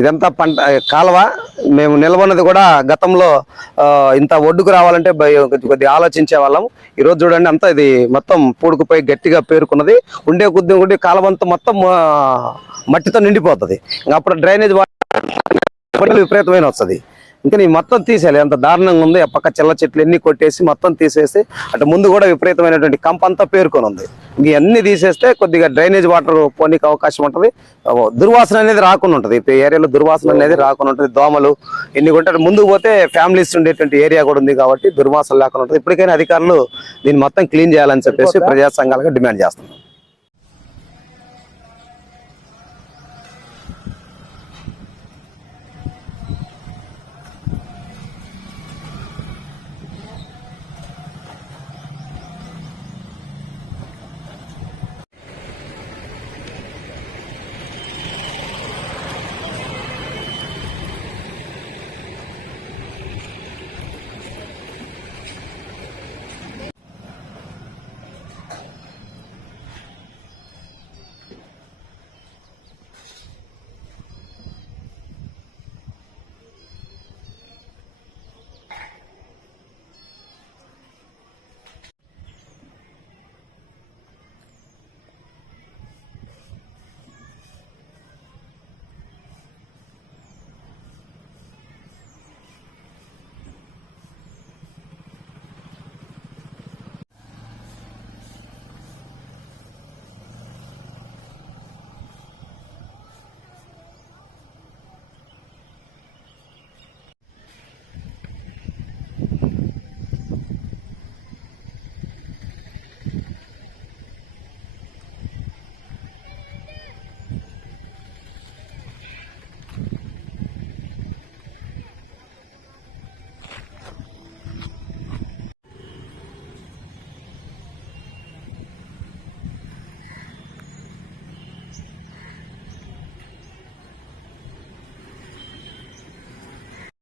ఇదంతా పంట కాలువ. మేము నిలబడినది కూడా గతంలో ఇంత ఒడ్డుకు రావాలంటే కొద్దిగా ఆలోచించే వాళ్ళం. ఈరోజు చూడండి అంతా ఇది మొత్తం పూడుకుపోయి గట్టిగా పేరుకున్నది. ఉండే కొద్ది కాలువ అంతా మొత్తం మట్టితో నిండిపోతుంది. ఇంకా అప్పుడు డ్రైనేజ్ వాటర్ విపరీతమైన వస్తుంది. ఇంకా నీ మొత్తం తీసేయాలి. ఎంత దారుణంగా ఉంది. ఆ పక్క చిల్ల చెట్లు ఎన్ని కొట్టేసి మొత్తం తీసేసి అటు ముందు కూడా విపరీతమైనటువంటి కంప అంతా పేరుకొని ఉంది. ఇంక అన్ని తీసేస్తే కొద్దిగా డ్రైనేజ్ వాటర్ పోనీకి అవకాశం ఉంటుంది. దుర్వాసన అనేది రాకుండా ఉంటుంది. ఈ ఏరియాలో దుర్వాసన అనేది రాకుండా ఉంటుంది. దోమలు ఎన్ని కొంటారు. ముందుకు పోతే ఫ్యామిలీస్ ఉండేటువంటి ఏరియా కూడా ఉంది కాబట్టి దుర్వాసన లేకుండా ఉంటుంది. ఇప్పటికైనా అధికారులు దీన్ని మొత్తం క్లీన్ చేయాలని చెప్పేసి ప్రజా సంఘాలుగా డిమాండ్ చేస్తున్నాం.